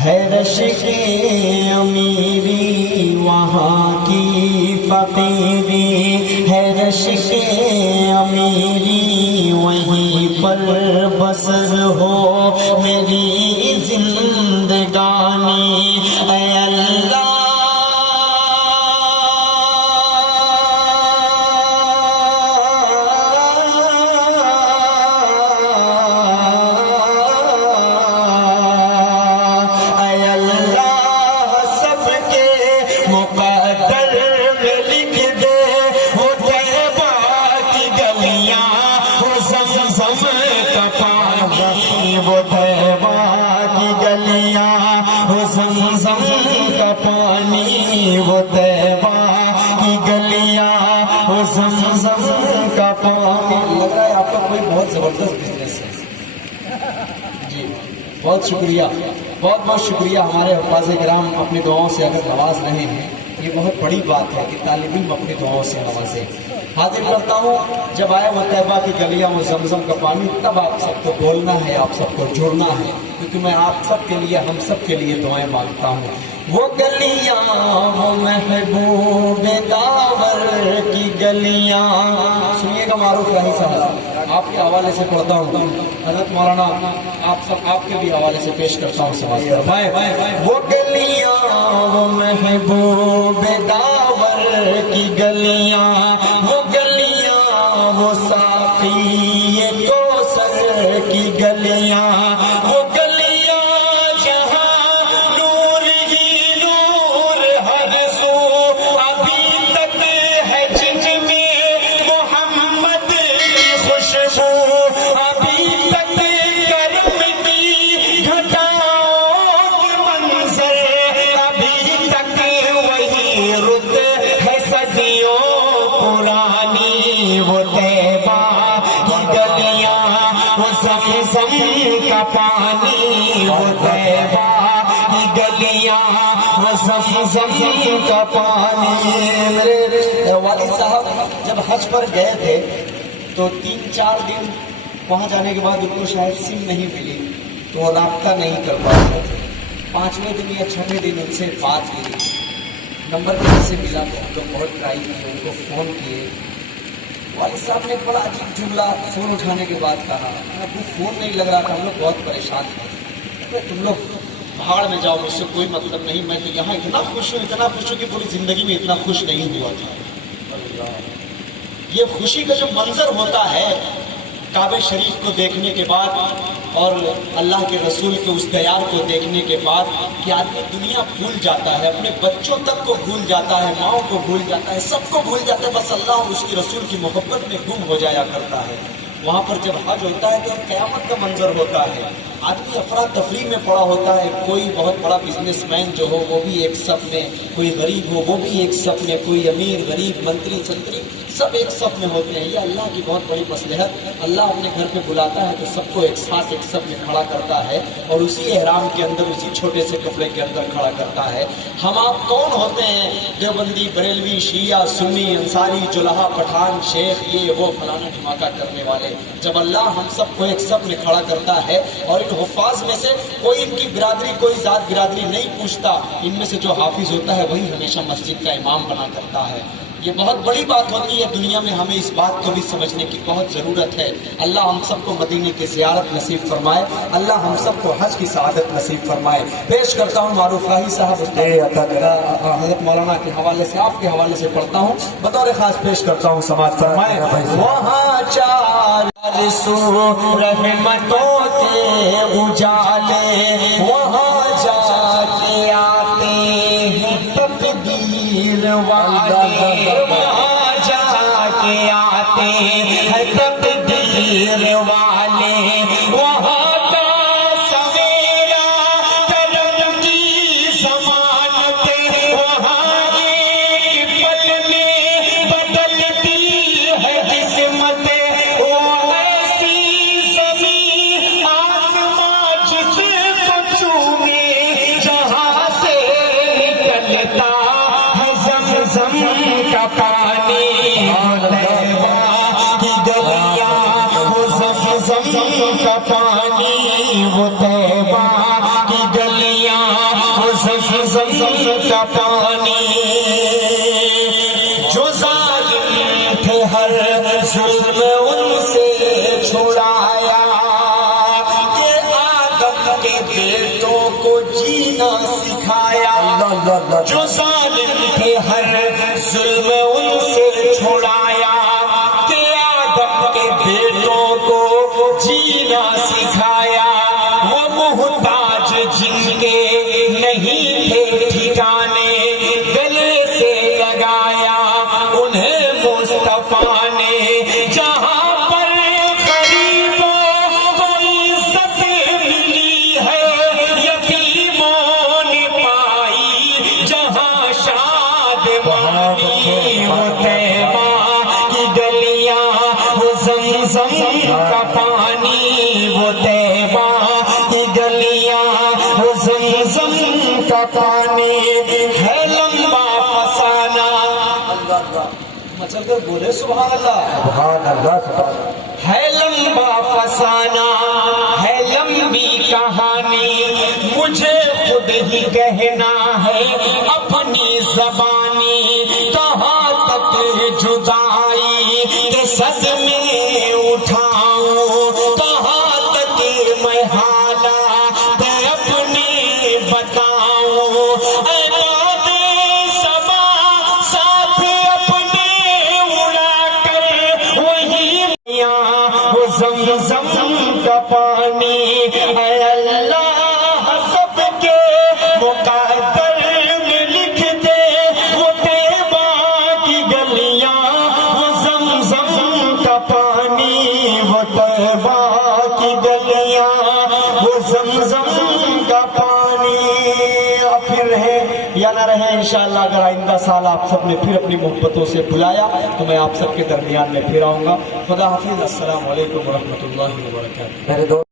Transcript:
ہے رشک امیری وہاں کی فقیری، ہے رشک امیری وہیں پر بسر ہو میری زندگانی، اے اللہ وہ طیبہ کی گلیاں، وہ زمزم کا پانی، وہ طیبہ کی گلیاں، وہ زمزم کا پانی۔ لگ رہا ہے آپ کا کوئی بہت زبردست بزنس ہے جی، بہت شکریہ، بہت بہت شکریہ۔ ہمارے حفاظ کرام اپنی دعاؤں سے اگر نواز رہے ہیں، یہ بہت بڑی بات ہے کہ طالب علم اپنی دعاؤں سے نوازے۔ حاضر کرتا ہوں، جب آئے وہ طیبہ کی گلیاں، وہ زمزم کا پانی، تب آپ سب کو بولنا ہے، آپ سب کو جڑنا ہے، کیونکہ میں آپ سب کے لیے، ہم سب کے لیے دعائیں مانگتا ہوں۔ وہ گلیاں، وہ محبوب داور کی گلیاں، سنیے گا معروف راہی صاحب، آپ کے حوالے سے پڑھتا ہوں، حضرت مولانا آپ کے بھی حوالے سے پیش کرتا ہوں سماج فرمائے۔ وہ گلیاں، وہ محبوب داور کی گلیاں، وہ گلیاں، وہ ساقی کوثر کی گلیاں، وہ گلیاں جہاں نور ہی نور ہر سو، ابھی تک ہے جن میں محمد کی خوشبو، ابھی تک کرم کی گھٹاؤں کے منظر، ابھی تک وہی رت ہے صدیوں پرانی، وہ طیبہ کی گلیاں، وہ زمزم کا پانی، وہ طیبہ کی گلیاں، وہ زمزم کا پانی۔ میرے والد صاحب جب حج پر گئے تھے تو 3-4 دن وہاں جانے کے بعد ان کو شاید سم نہیں ملی، تو وہ رابطہ نہیں کر پاتے تھے۔ 5ویں دن یا 6ویں دن ان سے بات ہوئی، نمبر کیسے ملا، تو ہم لوگ بہت ٹرائی کیے، ان کو فون کیے۔ والد صاحب نے بڑا عجیب جملہ فون اٹھانے کے بعد کہا، ابو فون نہیں لگ رہا تھا، ہم لوگ بہت پریشان تھے، تم لوگ پہاڑ میں جاؤ، مجھ سے کوئی مطلب نہیں، میں تو یہاں اتنا خوش ہوں کہ پوری زندگی میں اتنا خوش نہیں ہوا تھا۔ یہ خوشی کا جو منظر ہوتا ہے کعبہ شریف کو دیکھنے کے بعد اور اللہ کے رسول کے اس دیار کو دیکھنے کے بعد، کہ آدمی دنیا بھول جاتا ہے، اپنے بچوں تک کو بھول جاتا ہے، ماؤں کو بھول جاتا ہے، سب کو بھول جاتا ہے، بس اللہ اور اس کے رسول کی محبت میں گم ہو جایا کرتا ہے۔ وہاں پر جب حج ہوتا ہے تو قیامت کا منظر ہوتا ہے، آدمی افراتفری میں پڑا ہوتا ہے، کوئی بہت بڑا بزنس مین جو ہو وہ بھی ایک صف میں، کوئی غریب ہو وہ بھی ایک صف میں، کوئی امیر غریب منتری چھتری سب ایک صف میں ہوتے ہیں۔ یہ اللہ کی بہت بڑی مصلحت، اللہ اپنے گھر پہ بلاتا ہے تو سب کو ایک ساتھ ایک صف میں کھڑا کرتا ہے، اور اسی احرام کے اندر، اسی چھوٹے سے کپڑے کے اندر کھڑا کرتا ہے۔ ہم آپ کون ہوتے ہیں؟ دیوبندی، بریلوی، شیعہ، سنی، انصاری، جلہا، پٹھان، شیخ، یہ وہ فلانا دھماکہ کرنے والے، جب اللہ ہم سب کو ایک صف میں کھڑا کرتا ہے، اور ان حفاظ میں سے کوئی ان کی برادری، کوئی ذات برادری نہیں پوچھتا، ان میں سے جو حافظ ہوتا ہے وہی ہمیشہ مسجد کا امام بنا کرتا ہے۔ یہ بہت بڑی بات ہوتی ہے دنیا میں، ہمیں اس بات کو بھی سمجھنے کی بہت ضرورت ہے۔ اللہ ہم سب کو مدینے کی زیارت نصیب فرمائے، اللہ ہم سب کو حج کی سعادت نصیب فرمائے۔ پیش کرتا ہوں معروف راہی صاحب، حضرت مولانا کے حوالے سے، آپ کے حوالے سے پڑھتا ہوں، بطور خاص پیش کرتا ہوں، سماعت فرمائے۔ وہاں چار سو رحمتوں کے اجالے، وہاں جا کے آتے ہیں تقدیر والے، وہاں جا کے آتے ہیں تقدیر والے، وہاں کا سویرا کرم کی ضمانت، وہاں ایک پل میں بدلتی ہے قسمت، وہ ایسی زمین آسمان جس کو چومے، جہاں سے نکلتا ہے زمزم کا پانی، طیبہ کی گلیاں، وہ زمزم کا پانی وہ طیبہ کی گلیاں وہ زمزم کا پانی جو ظالم تھے ہر ظلم ان سے چھڑایا کہ آدم کے بیٹوں کو جینا سکھایا جو ظالم تھے ہر ظلم ان سے چھڑایا کہ آدم کے بیٹوں کو جینا سکھایا وہ محتاج جن کے نہیں تھے ٹھکانے گلے سے لگایا انہیں مصطفیٰ نے جہاں پر غریبوں کو عزت ملی ہے یتیموں نے پائی جہاں شادمانی وہ طیبہ کی گلیاں وہ زمزم کا پانی وہ طیبہ کی گلیاں وہ زمزم کا پانی ہے لمبا فسانہ مچل کر بولے سبحان اللہ ہے لمبا فسانہ ہے لمبی کہانی مجھے خود ہی کہنا ہے اپنی زبانی کہاں تک جدائی کے صدمے اٹھاؤں کہاں تک میں حالات اپنے بتاؤں اے باد سبا ساتھ اپنے اڑا کر وہی وہ زمزم کا پانی اے اللہ سب کے مقدر میں لکھ دے وہ طیبہ کی گلیاں وہ زمزم کا پانی وہ طیبہ کی گلیاں وہ زمزم کا پانی اب پھر رہے یا نہ رہے انشاءاللہ اگر آئندہ سال آپ سب نے پھر اپنی محبتوں سے بلایا تو میں آپ سب کے درمیان میں پھر آؤں گا خدا حافظ السلام علیکم ورحمۃ اللہ وبرکاتہ